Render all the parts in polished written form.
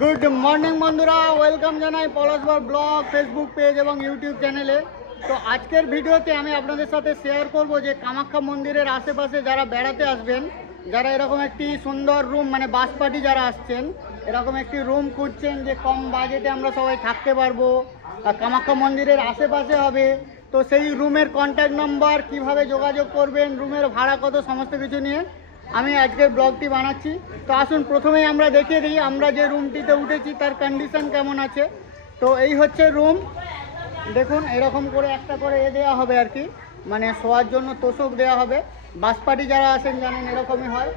Good morning বন্ধুরা, welcome জানাই পলাশবার blog Facebook page এবং ইউটিউব চ্যানেলে। তো আজকের ভিডিওতে আমি আপনাদের সাথে শেয়ার করব যে কামাখ্যা মন্দিরের আশেপাশে যারা বেড়াতে আসবেন, যারা এরকম একটি সুন্দর রুম মানে বাস পার্টি যারা আসছেন, এরকম একটি রুম খুঁজছেন যে কম বাজেটে আমরা সবাই থাকতে পারবো, আর কামাখ্যা মন্দিরের আশেপাশে হবে, তো সেই রুমের কন্ট্যাক্ট নাম্বার, কিভাবে যোগাযোগ করবেন, রুমের ভাড়া কত, সমস্ত কিছু নিয়ে আমি আজকের ব্লগটি বানাচ্ছি। তো আসুন প্রথমেই আমরা দেখিয়ে দিই আমরা যে রুমটিতে উঠেছি তার কন্ডিশন কেমন আছে। তো এই হচ্ছে রুম, দেখুন এরকম করে একটা করে দেওয়া হবে আর কি, মানে শোয়ার জন্য তোষক দেওয়া হবে। বাস পার্টি যারা আসেন জানেন এরকমই হয়।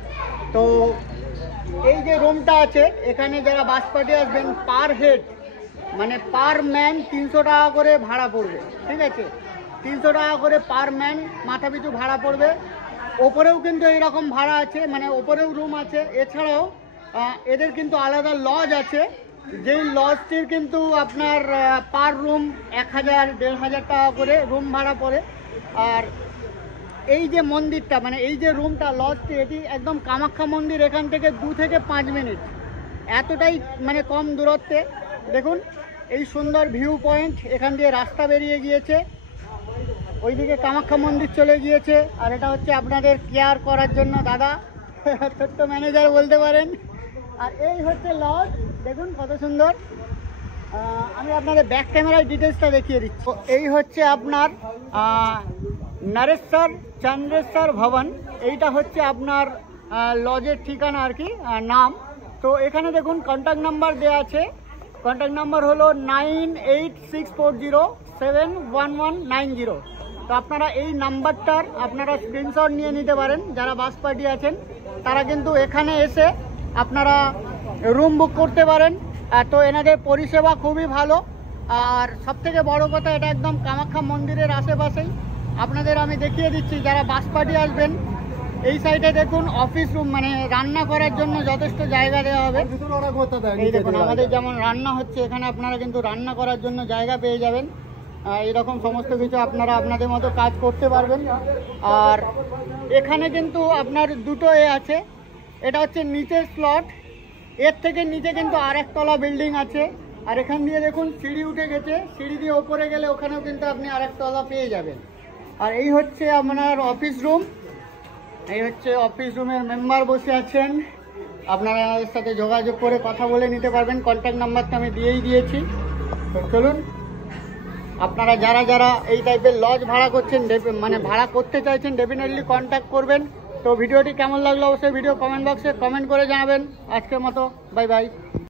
তো এই যে রুমটা আছে, এখানে যারা বাস পার্টি আসবেন পার হেড মানে পার ম্যান 300 টাকা করে ভাড়া পড়বে, ঠিক আছে? 300 টাকা করে পার ম্যান মাথা পিছু ভাড়া পড়বে। ওপরেও কিন্তু এইরকম ভাড়া আছে, মানে ওপরেও রুম আছে। এছাড়াও এদের কিন্তু আলাদা লজ আছে, যেই লজটির কিন্তু আপনার পার রুম 1000-1500 টাকা করে রুম ভাড়া পড়ে। আর এই যে মন্দিরটা মানে এই যে রুমটা লজটি, এটি একদম কামাখ্যা মন্দির এখান থেকে 2 থেকে 5 মিনিট, এতটাই মানে কম দূরত্বে। দেখুন এই সুন্দর ভিউ পয়েন্ট, এখান দিয়ে রাস্তা বেরিয়ে গিয়েছে, ওইদিকে কামাখ্যা মন্দির চলে গিয়েছে। আর এটা হচ্ছে আপনাদের কেয়ার করার জন্য দাদা, ছোট্ট ম্যানেজার বলতে পারেন। আর এই হচ্ছে লজ, দেখুন কত সুন্দর। আমি আপনাদের ব্যাক ক্যামেরায় ডিটেলসটা দেখিয়ে দিচ্ছি। এই হচ্ছে আপনার নরেশ্বর চন্দ্রেশ্বর ভবন, এইটা হচ্ছে আপনার লজের ঠিকানা আর কি, নাম। তো এখানে দেখুন কন্ট্যাক্ট নাম্বার দেওয়া আছে, কন্ট্যাক্ট নাম্বার হলো 9864071190। তো আপনারা এই নাম্বারটার আপনারা স্ক্রিনশট নিয়ে নিতে পারেন। যারা বাস পার্টি আছেন তারা কিন্তু এখানে এসে আপনারা রুম বুক করতে পারেন। তো এনাদের পরিষেবা খুবই ভালো। আর সবথেকে বড় কথা, এটা একদম কামাখ্যা মন্দিরের আশেপাশেই। আপনাদের আমি দেখিয়ে দিচ্ছি যারা বাস পার্টি আসবেন, এই সাইডে দেখুন অফিস রুম মানে রান্না করার জন্য যথেষ্ট জায়গা দেওয়া হবে। এই দেখুন আমাদের যেমন রান্না হচ্ছে, এখানে আপনারা কিন্তু রান্না করার জন্য জায়গা পেয়ে যাবেন। এরকম সমস্ত কিছু আপনারা আপনাদের মতো কাজ করতে পারবেন। আর এখানে কিন্তু আপনার দুটো আছে, এটা হচ্ছে নিচের স্লট, এর থেকে নিচে কিন্তু আরেকতলা বিল্ডিং আছে। আর এখান দিয়ে দেখুন সিঁড়ি উঠে গেছে, সিঁড়ি দিয়ে ওপরে গেলে ওখানেও কিন্তু আপনি আরেকতলা পেয়ে যাবেন। আর এই হচ্ছে আপনার অফিস রুম, এই হচ্ছে অফিস রুমের মেম্বার বসে আছেন, আপনারা এর সাথে যোগাযোগ করে কথা বলে নিতে পারবেন। কন্ট্যাক্ট নাম্বারটা আমি দিয়েই দিয়েছি। তো চলুন, আপনারা যারা যারা এই টাইপের লজ ভাড়া করছেন মানে ভাড়া করতে চাইছেন ডেফিনেটলি কন্ট্যাক্ট করবেন। তো ভিডিওটি কেমন লাগলো অবশ্যই ভিডিও কমেন্ট বক্সে কমেন্ট করে জানাবেন। আজকের মতো বাই বাই।